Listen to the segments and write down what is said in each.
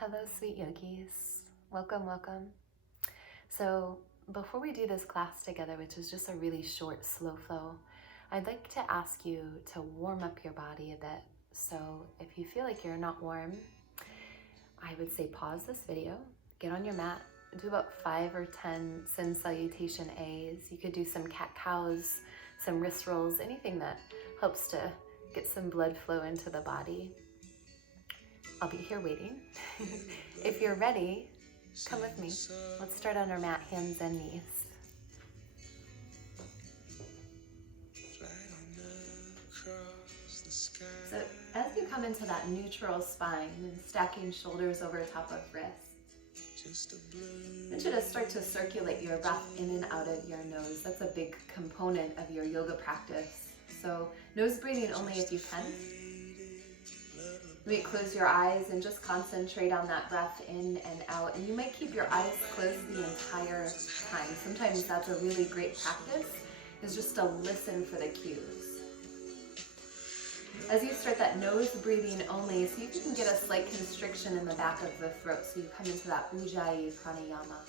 Hello, sweet yogis. Welcome, welcome. So, before we do this class together, which is just a really short, slow flow, I'd like to ask you to warm up your body a bit. So, if you feel like you're not warm, I would say pause this video, get on your mat, do about 5 or 10 Sin Salutation A's. You could do some cat-cows, some wrist rolls, anything that helps to get some blood flow into the body. I'll be here waiting. If you're ready, come with me. Let's start on our mat, hands and knees. So as you come into that neutral spine and stacking shoulders over top of wrists, I want you to start to circulate your breath in and out of your nose. That's a big component of your yoga practice. So nose breathing only if you can. You might close your eyes and just concentrate on that breath in and out. And you might keep your eyes closed the entire time. Sometimes that's a really great practice, is just to listen for the cues. As you start that nose breathing only, see if you can get a slight constriction in the back of the throat so you come into that Ujjayi pranayama.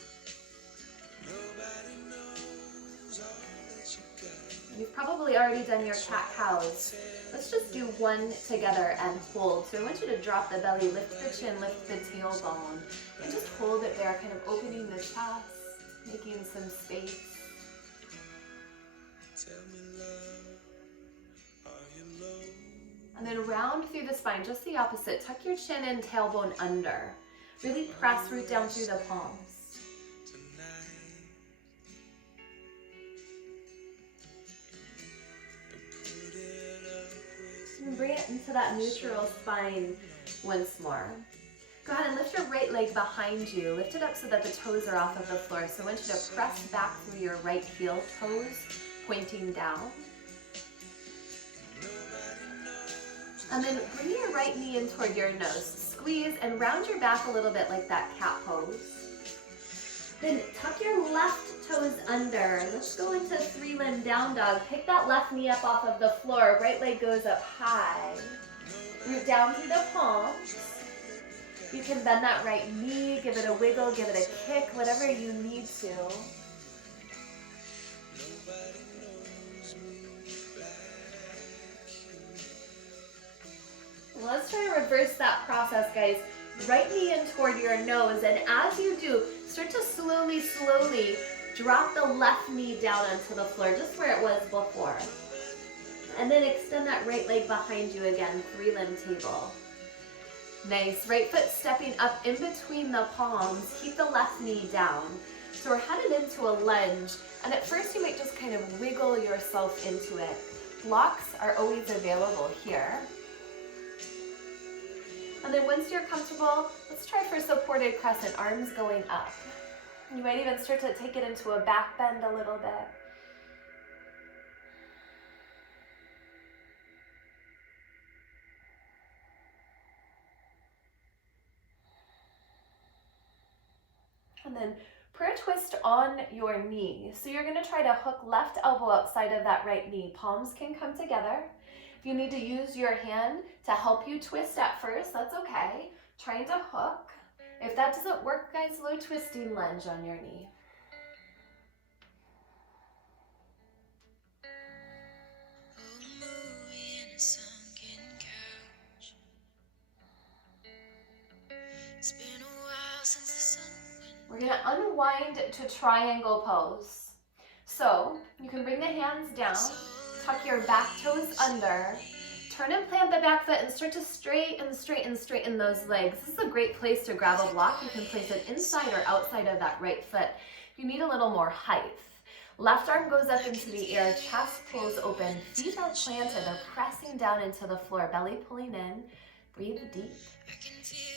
You've probably already done your cat-cows. Let's just do one together and hold. So I want you to drop the belly, lift the chin, lift the tailbone, and just hold it there, kind of opening the chest, making some space. And then round through the spine, just the opposite. Tuck your chin and tailbone under. Really press, root down through the palms. And bring it into that neutral spine once more. Go ahead and lift your right leg behind you. Lift it up so that the toes are off of the floor. So I want you to press back through your right heel, toes pointing down. And then bring your right knee in toward your nose. Squeeze and round your back a little bit like that cat pose. Then tuck your left toes under. Let's go into 3-limb down dog. Pick that left knee up off of the floor. Right leg goes up high. Root down through the palms. You can bend that right knee, give it a wiggle, give it a kick, whatever you need to. Let's try to reverse that process, guys. Right knee in toward your nose, and as you do, start to slowly drop the left knee down onto the floor, just where it was before. And then extend that right leg behind you again, 3-limb table. Nice, right foot stepping up in between the palms, keep the left knee down. So we're headed into a lunge, and at first you might just kind of wiggle yourself into it. Blocks are always available here. And then once you're comfortable, let's try for supported crescent, arms going up. You might even start to take it into a back bend a little bit. And then prayer twist on your knee. So you're going to try to hook left elbow outside of that right knee. Palms can come together. If you need to use your hand to help you twist at first, that's okay. Trying to hook. If that doesn't work, guys, low twisting lunge on your knee. We're going to unwind to triangle pose. So you can bring the hands down, tuck your back toes under, turn and plant the back foot and start to straighten those legs. This is a great place to grab a block. You can place it inside or outside of that right foot. You need a little more height. Left arm goes up into the air, chest pulls open, feet are planted, they're pressing down into the floor, belly pulling in. Breathe deep.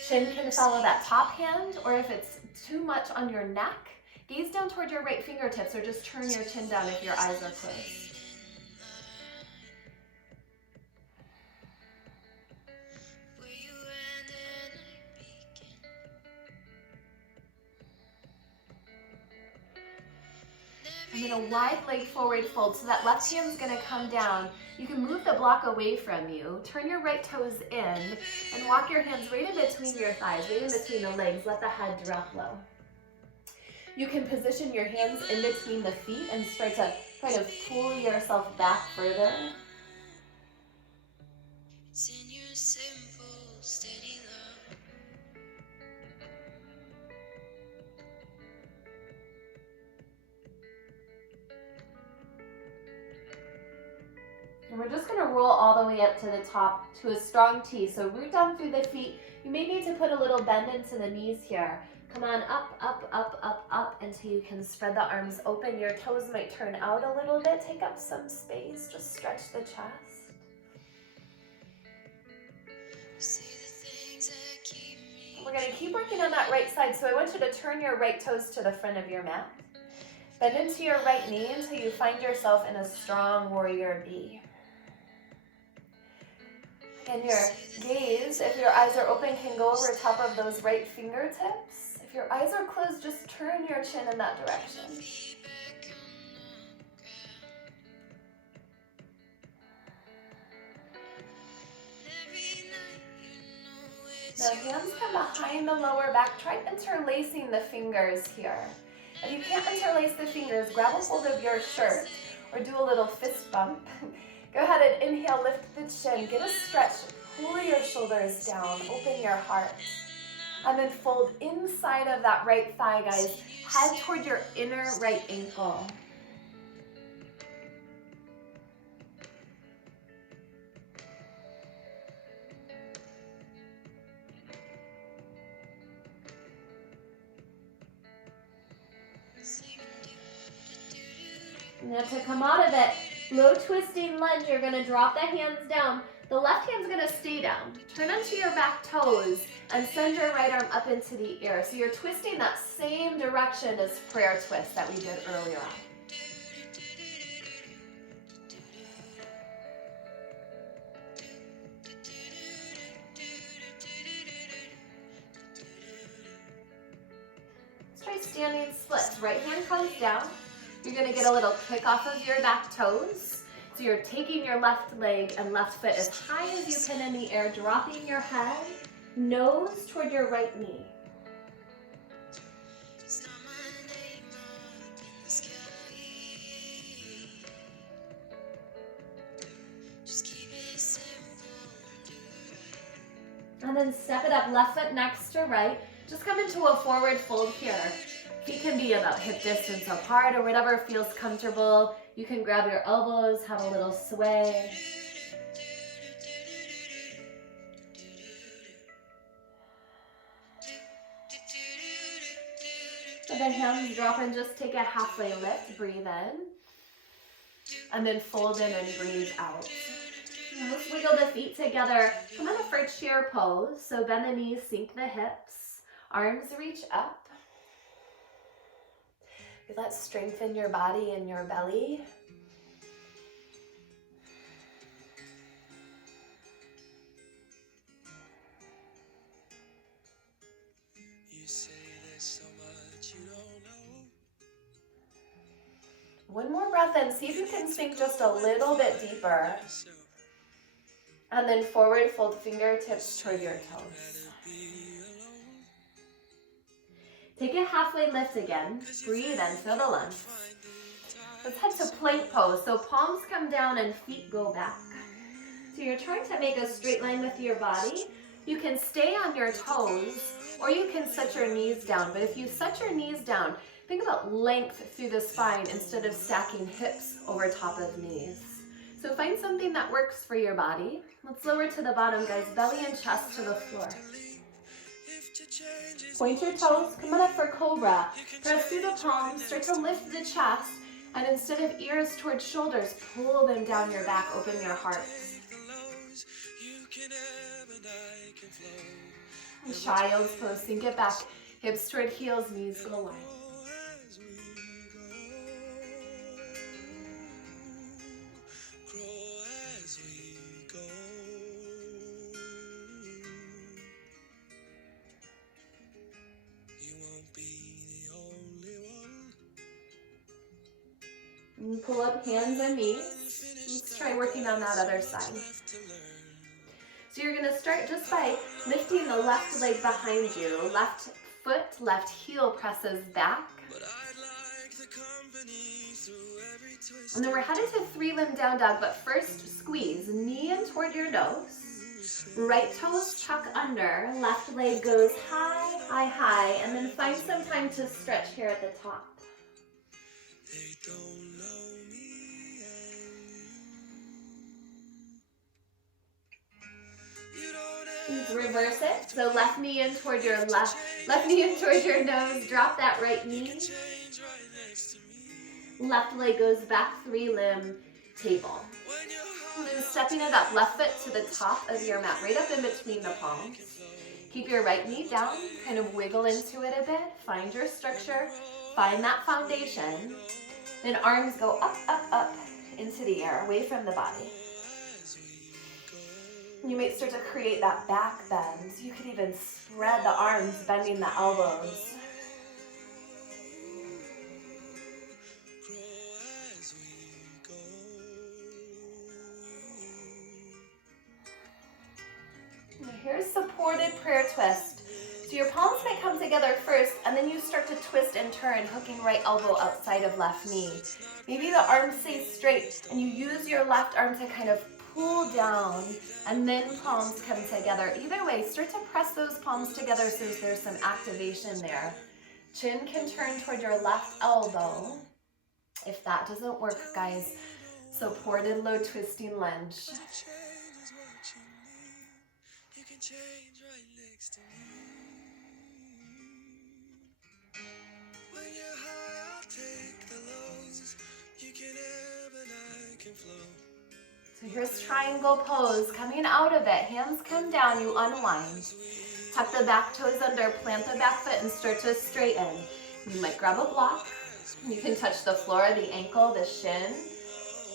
Chin can follow that top hand, or if it's too much on your neck, gaze down toward your right fingertips, or just turn your chin down if your eyes are closed. And then a wide leg forward fold. So that left hand's gonna come down. You can move the block away from you. Turn your right toes in and walk your hands right in between your thighs, right in between the legs. Let the head drop low. You can position your hands in between the feet and start to kind of pull yourself back further. And we're just gonna roll all the way up to the top to a strong T. So root down through the feet. You may need to put a little bend into the knees here. Come on, up, up, up, up, up until you can spread the arms open. Your toes might turn out a little bit. Take up some space. Just stretch the chest. We're going to keep working on that right side. So I want you to turn your right toes to the front of your mat. Bend into your right knee until you find yourself in a strong warrior B. And your gaze, if your eyes are open, can go over top of those right fingertips. If your eyes are closed, just turn your chin in that direction. Now hands come behind the lower back. Try interlacing the fingers here. If you can't interlace the fingers, grab a hold of your shirt or do a little fist bump. Go ahead and inhale, lift the chin, get a stretch, pull your shoulders down, open your heart. And then fold inside of that right thigh, guys. Head toward your inner right ankle. Now to come out of it, low twisting lunge, you're gonna drop the hands down. The left hand's gonna stay down. Turn onto your back toes and send your right arm up into the air. So you're twisting that same direction as prayer twist that we did earlier on. Let's try standing splits. Right hand comes down. You're gonna get a little kick off of your back toes. So you're taking your left leg and left foot as high as you can in the air, dropping your head, nose toward your right knee. And then step it up, left foot next to right. Just come into a forward fold here. Feet can be about hip distance apart or whatever feels comfortable. You can grab your elbows, have a little sway. So the hands drop and just take a halfway lift, breathe in. And then fold in and breathe out. Let's wiggle the feet together. Come in for chair pose. So bend the knees, sink the hips. Arms reach up. Let's strengthen your body and your belly. You say there's so much you don't know. One more breath in. See if you can sink just a little bit deeper. And then forward fold fingertips toward your toes. Take a halfway lift again. Breathe in, feel the lunge. Let's head to plank pose. So palms come down and feet go back. So you're trying to make a straight line with your body. You can stay on your toes or you can set your knees down. But if you set your knees down, think about length through the spine instead of stacking hips over top of knees. So find something that works for your body. Let's lower to the bottom, guys. Belly and chest to the floor. Point your toes, come on up for cobra. Press through the palms, start to lift the chest, and instead of ears towards shoulders, pull them down your back, open your heart. Child's pose, sink it back, hips toward heels, knees go wide. And pull up hands and knees. Let's try working on that other side. So you're gonna start just by lifting the left leg behind you. Left foot, left heel presses back. And then we're headed to 3-limb down dog, but first squeeze, knee in toward your nose. Right toes tuck under, left leg goes high, high, high, and then find some time to stretch here at the top. Reverse it. So left knee in toward your left knee in toward your nose. Drop that right knee. Left leg goes back, 3-limb table. And then stepping it up, left foot to the top of your mat, right up in between the palms. Keep your right knee down, kind of wiggle into it a bit. Find your structure, find that foundation. Then arms go up, up, up into the air, away from the body. You might start to create that back bend. You could even spread the arms, bending the elbows. Now here's supported prayer twist. So your palms might come together first, and then you start to twist and turn, hooking right elbow outside of left knee. Maybe the arms stay straight, and you use your left arm to kind of pull down, and then palms come together. Either way, start to press those palms together so there's some activation there. Chin can turn toward your left elbow. If that doesn't work, guys, supported low twisting lunge. So here's triangle pose, coming out of it, hands come down, you unwind. Tuck the back toes under, plant the back foot and start to straighten. You might grab a block, you can touch the floor, the ankle, the shin.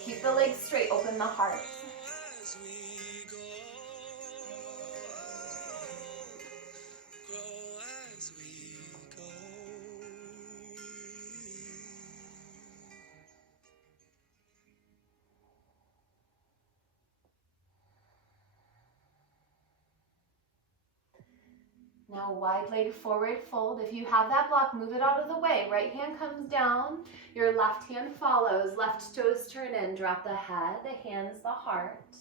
Keep the legs straight, open the heart. Now wide leg forward fold. If you have that block, move it out of the way. Right hand comes down, your left hand follows. Left toes turn in, drop the head, the hands, the heart.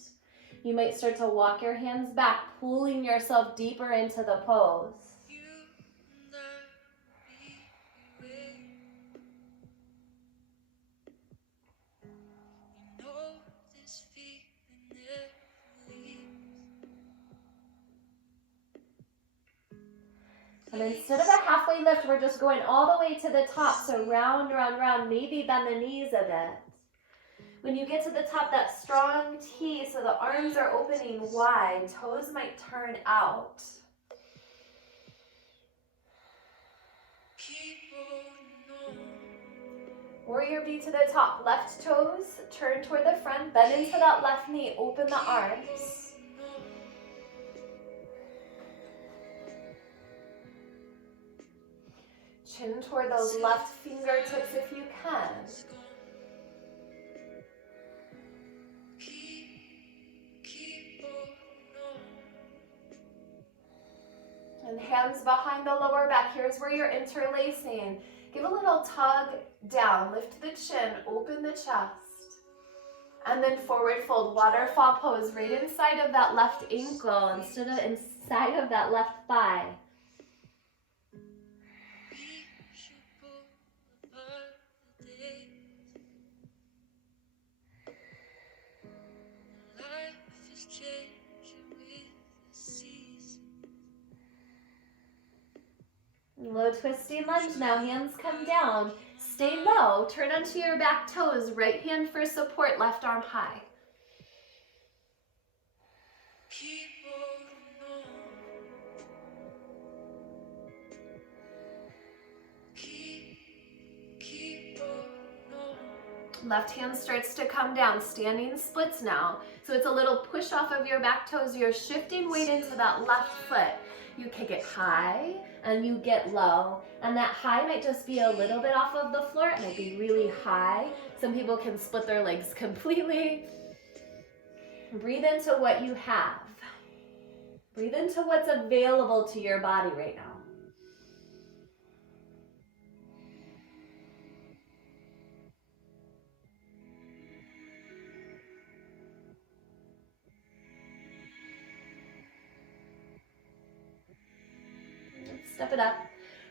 You might start to walk your hands back, pulling yourself deeper into the pose. And instead of a halfway lift, we're just going all the way to the top. So round, round, round, maybe bend the knees a bit. When you get to the top, that strong T, so the arms are opening wide, toes might turn out. Warrior B to the top, left toes, turn toward the front, bend into that left knee, open the arms. Chin toward those left fingertips if you can. And hands behind the lower back. Here's where you're interlacing. Give a little tug down. Lift the chin, open the chest. And then forward fold, waterfall pose right inside of that left ankle instead of inside of that left thigh. Low twisting lunge now, hands come down. Stay low, turn onto your back toes, right hand for support, left arm high. Left hand starts to come down, standing splits now. So it's a little push off of your back toes. You're shifting weight into that left foot. You kick it high and you get low. And that high might just be a little bit off of the floor. It might be really high. Some people can split their legs completely. Breathe into what you have. Breathe into what's available to your body right now. Step it up.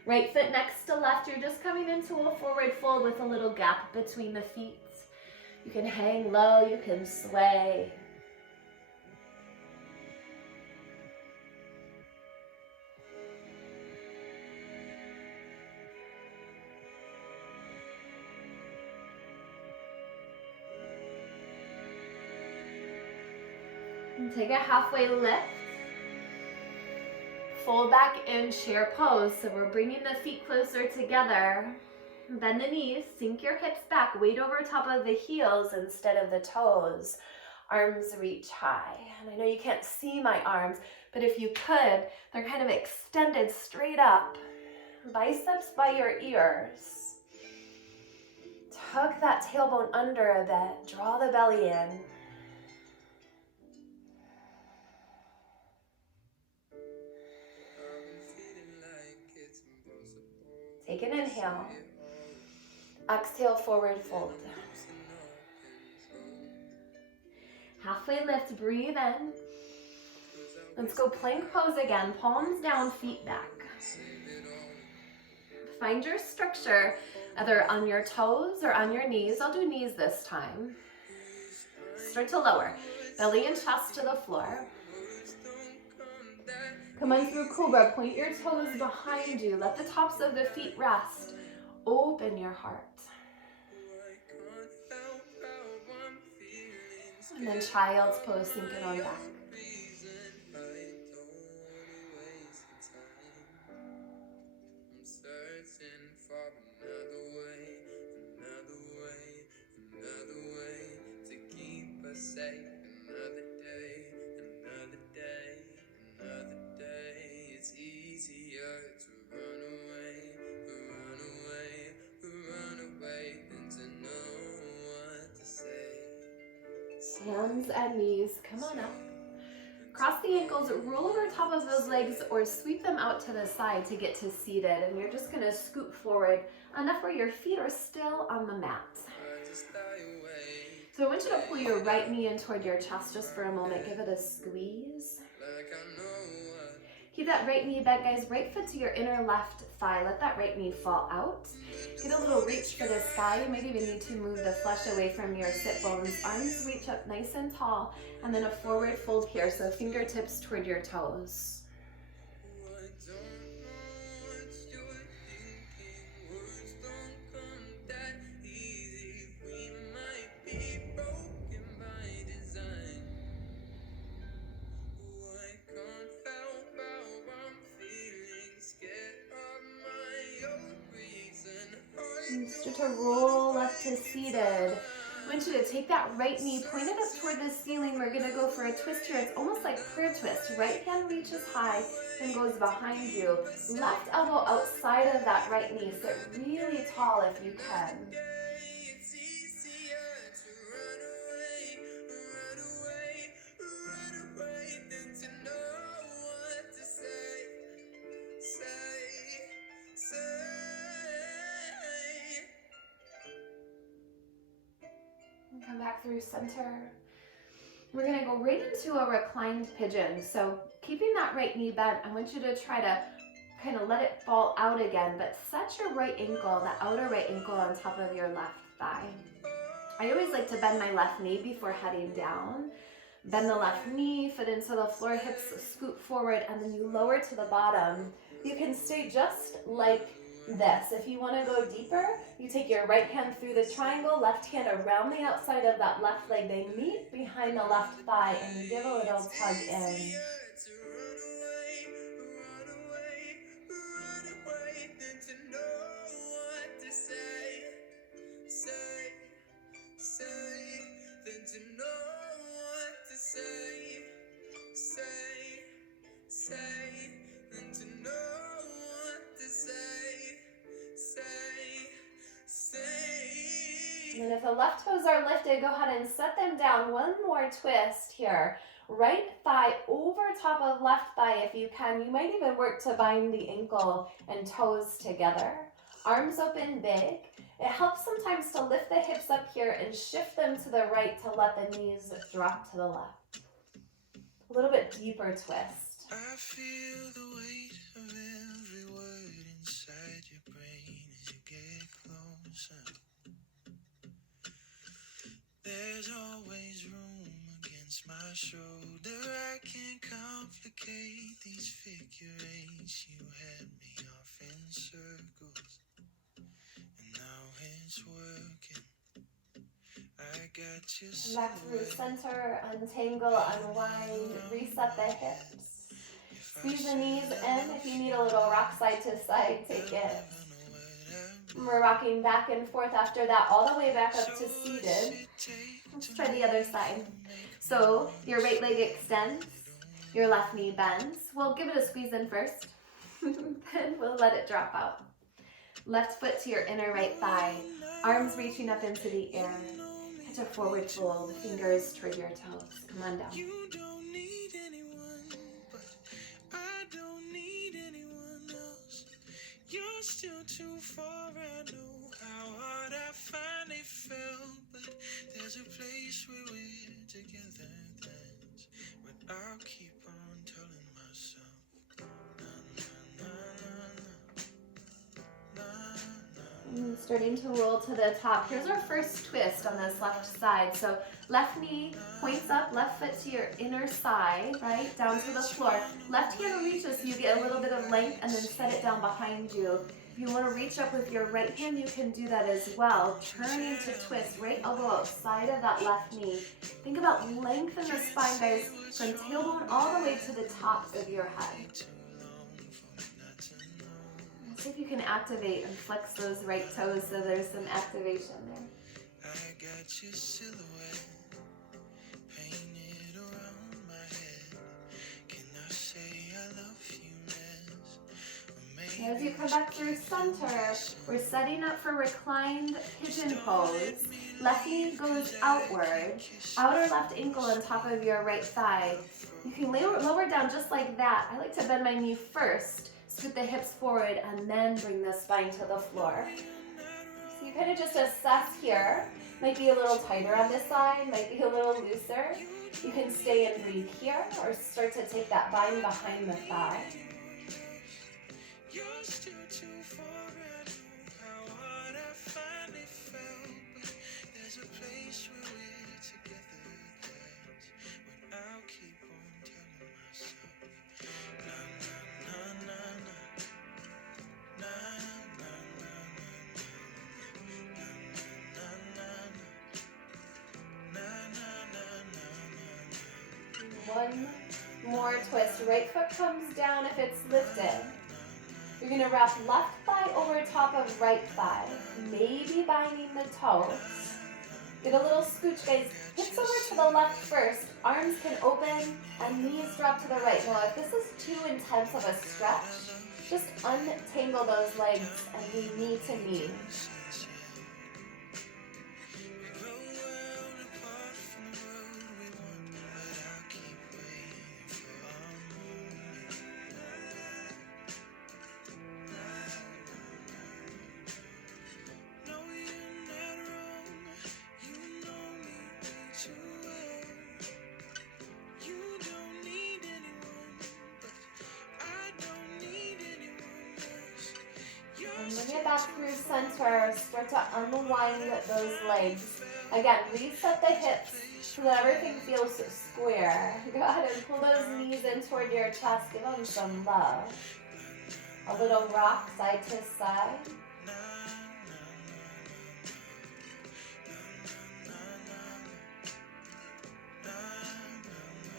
Right foot next to left. You're just coming into a forward fold with a little gap between the feet. You can hang low, you can sway. And take a halfway lift. Fold back in chair pose. So we're bringing the feet closer together. Bend the knees, sink your hips back, weight over top of the heels instead of the toes. Arms reach high. And I know you can't see my arms, but if you could, they're kind of extended straight up. Biceps by your ears. Tuck that tailbone under a bit. Draw the belly in. Take an inhale. Exhale, forward fold. Halfway lift, breathe in. Let's go plank pose again. Palms down, feet back. Find your structure, either on your toes or on your knees. I'll do knees this time. Start to lower. Belly and chest to the floor. Come on through Cobra. Point your toes behind you. Let the tops of the feet rest. Open your heart. And then child's pose, sink it on back. Hands and knees, come on up. Cross the ankles, roll over top of those legs or sweep them out to the side to get to seated. And you're just gonna scoot forward enough where your feet are still on the mat. So I want you to pull your right knee in toward your chest just for a moment. Give it a squeeze. Keep that right knee bent, guys. Right foot to your inner left thigh. Let that right knee fall out. Get a little reach for the sky. You might even need to move the flesh away from your sit bones. Arms reach up nice and tall. And then a forward fold here. So fingertips toward your toes. Start to roll up to seated. I want you to take that right knee, point it up toward the ceiling. We're going to go for a twist here. It's almost like prayer twist. Right hand reaches high and goes behind you. Left elbow outside of that right knee. Sit really tall if you can. Come back through center. We're going to go right into a reclined pigeon. So keeping that right knee bent, I want you to try to kind of let it fall out again, but set your right ankle, the outer right ankle on top of your left thigh. I always like to bend my left knee before heading down. Bend the left knee, foot into the floor, hips scoot forward, and then you lower to the bottom. You can stay just like this. If you want to go deeper, you take your right hand through the triangle, left hand around the outside of that left leg. They meet behind the left thigh, and you give a little tug in. And then if the left toes are lifted, go ahead and set them down. One more twist here. Right thigh over top of left thigh if you can. You might even work to bind the ankle and toes together. Arms open big. It helps sometimes to lift the hips up here and shift them to the right to let the knees drop to the left. A little bit deeper twist. I feel the weight of every word inside your brain as you get closer. There's always room against my shoulder. I can't complicate these figure eights. You had me off in circles, and now it's working. I got you. Back through center, untangle, unwind, reset the hips. Squeeze the knees in. If you need a little rock side to side, take it. We're rocking back and forth after that, all the way back up to seated. Let's try the other side. So your right leg extends, your left knee bends. We'll give it a squeeze in first, then we'll let it drop out. Left foot to your inner right thigh, arms reaching up into the air. Catch a forward fold, fingers toward your toes. Come on down. You don't need anyone, but I don't need anyone else. You're still too far, I know how hard I finally felt, but there's a place where we're together, that's what I'll keep on telling myself. Na, na, na, na, na, na, na. Starting to roll to the top. Here's our first twist on this left side. So left knee points up, left foot to your inner side, right, down to the floor. Left hand reaches so you get a little bit of length and then set it down behind you. If you want to reach up with your right hand, you can do that as well. Turning to twist, right elbow outside of that left knee. Think about length in the spine, guys, from tailbone all the way to the top of your head. See if you can activate and flex those right toes so there's some activation there. I got your silhouette painted around my head. Can I say I love you less? As you come back through center, we're setting up for reclined pigeon pose. Left knee goes outward, outer left ankle on top of your right thigh. You can lower down just like that. I like to bend my knee first, scoot the hips forward, and then bring the spine to the floor. So you kind of just assess here. Might be a little tighter on this side, might be a little looser. You can stay and breathe here, or start to take that bind behind the thigh. You're still too far, I know how hard I finally felt, but there's a place where we're together, that's what I'll keep on telling myself. Na na na na na na na na na na na na na na. One more twist. Right foot comes down if it's lifted. You're going to wrap left thigh over top of right thigh, maybe binding the toes. Get a little scooch, guys. Hips over to the left first. Arms can open and knees drop to the right. Now, if this is too intense of a stretch, just untangle those legs and be knee to knee. Bring it back through center, start to unwind those legs. Again, reset the hips so that everything feels square. Go ahead and pull those knees in toward your chest, give them some love. A little rock side to side.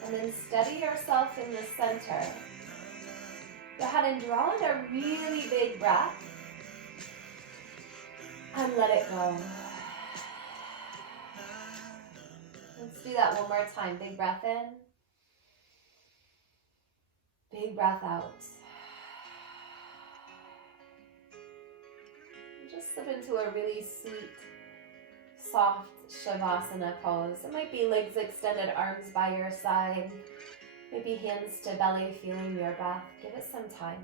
And then steady yourself in the center. Go ahead and draw in a really big breath. And let it go. Let's do that one more time. Big breath in. Big breath out. Just slip into a really sweet, soft Shavasana pose. It might be legs extended, arms by your side, maybe hands to belly, feeling your breath. Give it some time.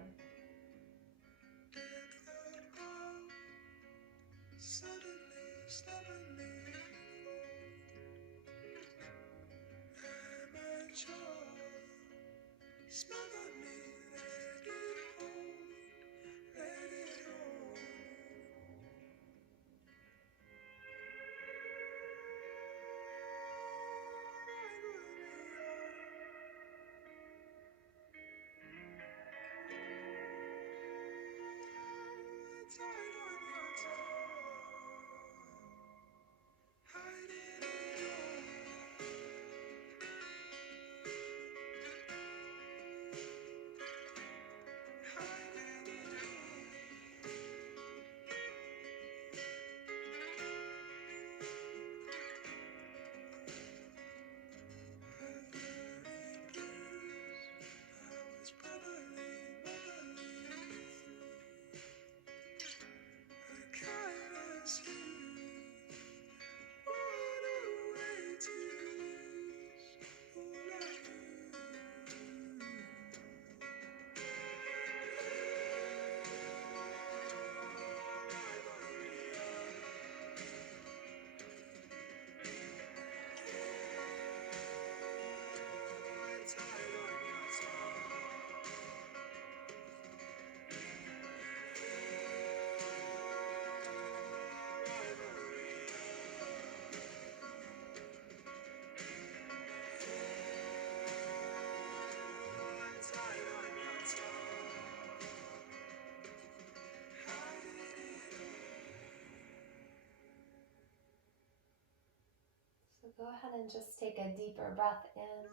So go ahead and just take a deeper breath in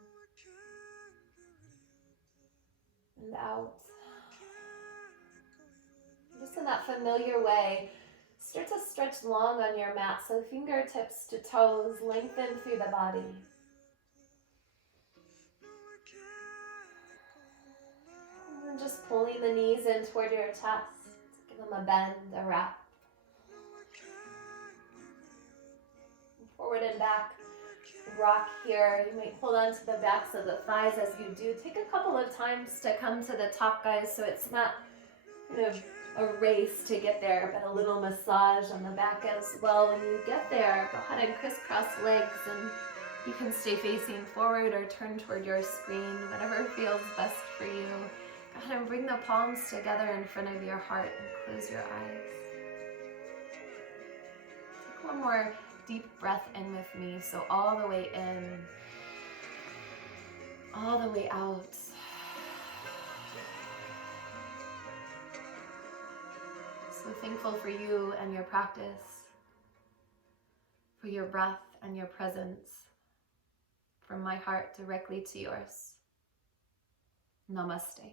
and out. Just in that familiar way, start to stretch long on your mat, so fingertips to toes lengthen through the body. And then just pulling the knees in toward your chest. Give them a bend, a wrap. Forward and back. Rock here. You might hold on to the backs of the thighs as you do. Take a couple of times to come to the top, guys, so it's not kind of a race to get there, but a little massage on the back as well. When you get there, go ahead and crisscross legs, and you can stay facing forward or turn toward your screen, whatever feels best for you. Go ahead and bring the palms together in front of your heart and close your eyes. Take one more deep breath in with me. So all the way in, all the way out. So thankful for you and your practice, for your breath and your presence, from my heart directly to yours. Namaste.